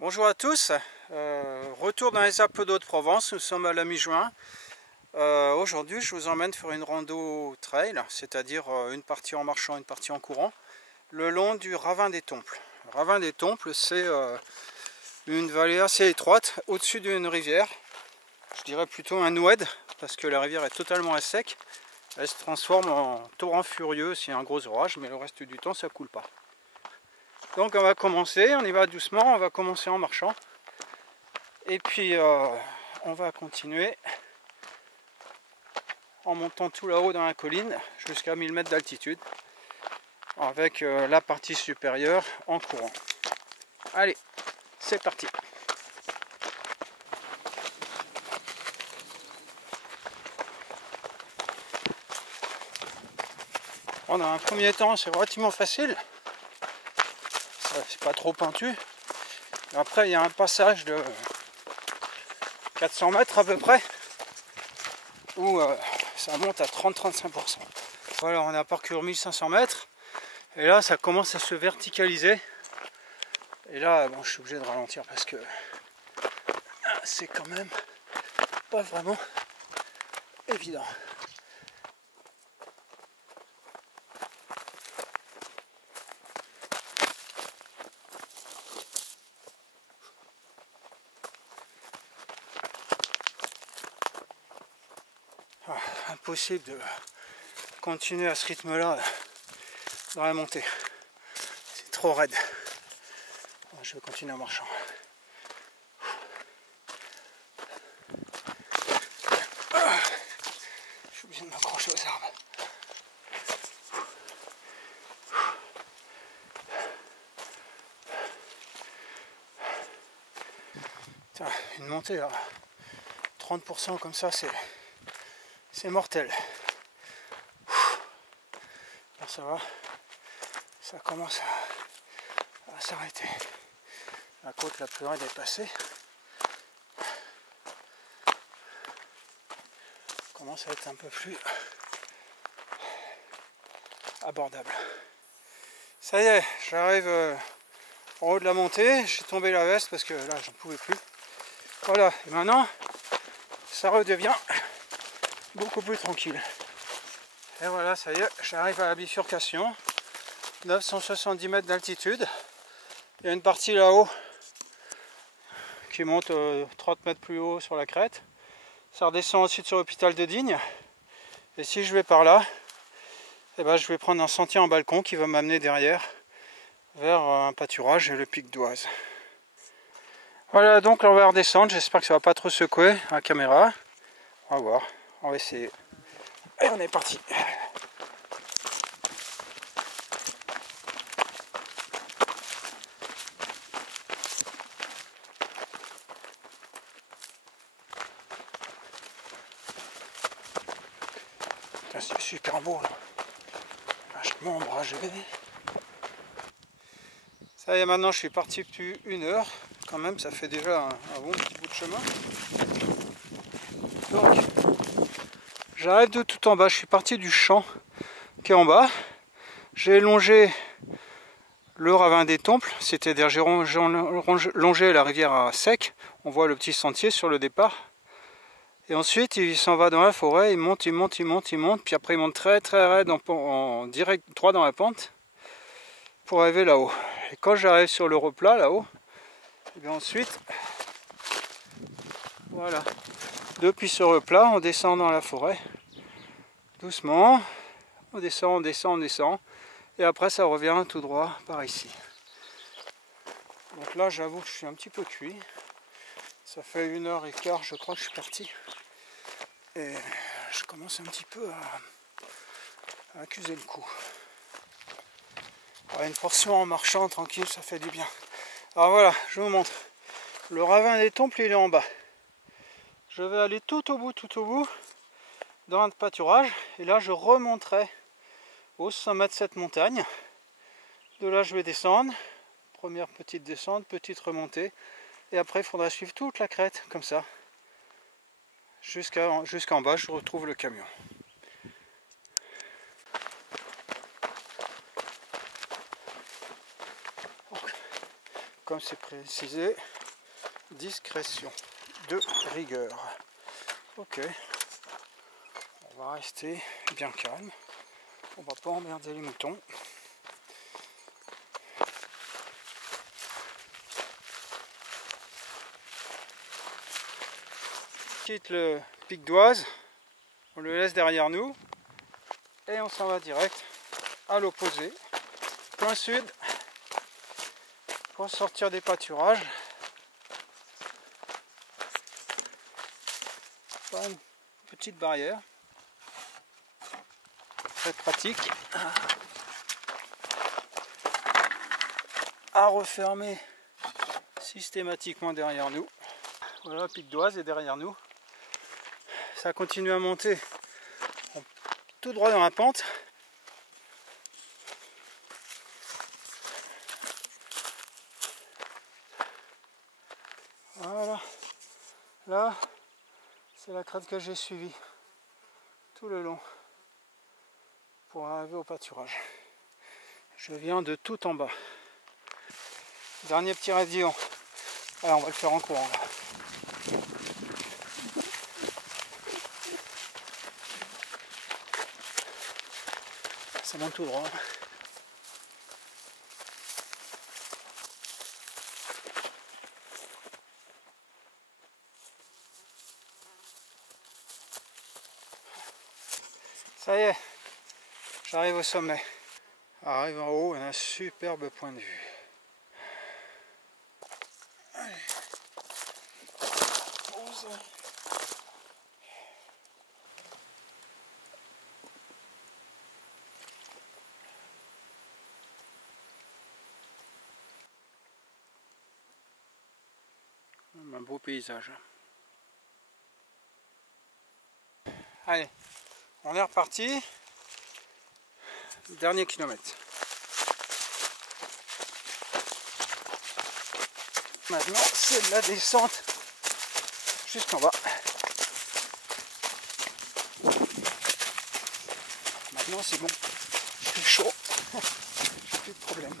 Bonjour à tous, retour dans les Alpes d'Haute-Provence, nous sommes à la mi-juin. Aujourd'hui je vous emmène faire une rando trail, c'est-à-dire une partie en marchant, une partie en courant, le long du ravin des Temples. Le ravin des Temples, c'est une vallée assez étroite au-dessus d'une rivière, je dirais plutôt un oued, parce que la rivière est totalement à sec. Elle se transforme en torrent furieux s'il y a un gros orage, mais le reste du temps ça coule pas. Donc on va commencer, on y va doucement, on va commencer en marchant. Et puis on va continuer en montant tout là-haut dans la colline jusqu'à 1000 mètres d'altitude avec la partie supérieure en courant. Allez, c'est parti. Dans un premier temps, c'est relativement facile. C'est pas trop pointu. Après, il y a un passage de 400 mètres à peu près où ça monte à 30-35%. Voilà, on a parcouru 1500 mètres et là, ça commence à se verticaliser. Et là, bon, je suis obligé de ralentir parce que c'est quand même pas vraiment évident. Impossible de continuer à ce rythme-là dans la montée. C'est trop raide. Je vais continuer en marchant. Je suis obligé de m'accrocher aux arbres. Tiens, une montée à 30% comme ça, c'est mortel. Alors ça va, ça commence à s'arrêter. La côte la plus raide est passée. Commence à être un peu plus abordable. Ça y est, j'arrive en haut de la montée. J'ai tombé la veste parce que là j'en pouvais plus. Voilà, et maintenant ça redevient beaucoup plus tranquille. Et voilà, ça y est, j'arrive à la bifurcation. 970 mètres d'altitude. Il y a une partie là-haut qui monte 30 mètres plus haut sur la crête. Ça redescend ensuite sur l'hôpital de Digne. Et si je vais par là, eh ben, je vais prendre un sentier en balcon qui va m'amener derrière vers un pâturage et le pic d'Oise. Voilà, donc là on va redescendre. J'espère que ça va pas trop secouer la caméra. On va voir, on va essayer. Et on est parti. C'est super beau là. Vachement ombragé. Ça y est, maintenant je suis parti depuis 1 heure. Quand même, ça fait déjà un bon petit bout de chemin. Donc, j'arrive de tout en bas. Je suis parti du champ qui est en bas. J'ai longé le ravin des Temples. C'est-à-dire j'ai longé la rivière à sec. On voit le petit sentier sur le départ. Et ensuite, il s'en va dans la forêt, il monte, puis après il monte très très raide en direct droit dans la pente pour arriver là-haut. Et quand j'arrive sur le replat là-haut, et bien ensuite, voilà, depuis ce replat, on descend dans la forêt, doucement, on descend, et après ça revient tout droit par ici. Donc là, j'avoue que je suis un petit peu cuit. Ça fait 1h15, je crois que je suis parti. Et je commence un petit peu à accuser le coup. Alors, une portion en marchant tranquille, ça fait du bien. Alors voilà, je vous montre. Le ravin des Temples, il est en bas. Je vais aller tout au bout, dans un pâturage. Et là, je remonterai au sommet de cette montagne. De là, je vais descendre. Première petite descente, petite remontée. Et après, il faudra suivre toute la crête, comme ça. Jusqu'en bas, je retrouve le camion. comme c'est précisé, discrétion de rigueur. Ok, on va rester bien calme, on va pas emmerder les moutons. On quitte le pic d'Oise, on le laisse derrière nous et on s'en va direct à l'opposé, plein sud, pour sortir des pâturages. Pas une petite barrière, très pratique à refermer systématiquement derrière nous. Voilà, pic d'Oise est derrière nous. Ça continue à monter tout droit dans la pente. Voilà, là c'est la crête que j'ai suivie tout le long pour arriver au pâturage. Je viens de tout en bas. Dernier petit radillon. Alors on va le faire en courant. Ça monte tout droit. Ça y est, j'arrive au sommet. Arrive en haut, on a un superbe point de vue. Allez. Pause. Un beau paysage. Allez, on est reparti. Dernier kilomètre. Maintenant, c'est de la descente jusqu'en bas. Maintenant, c'est bon. Il fait chaud. Plus de problème.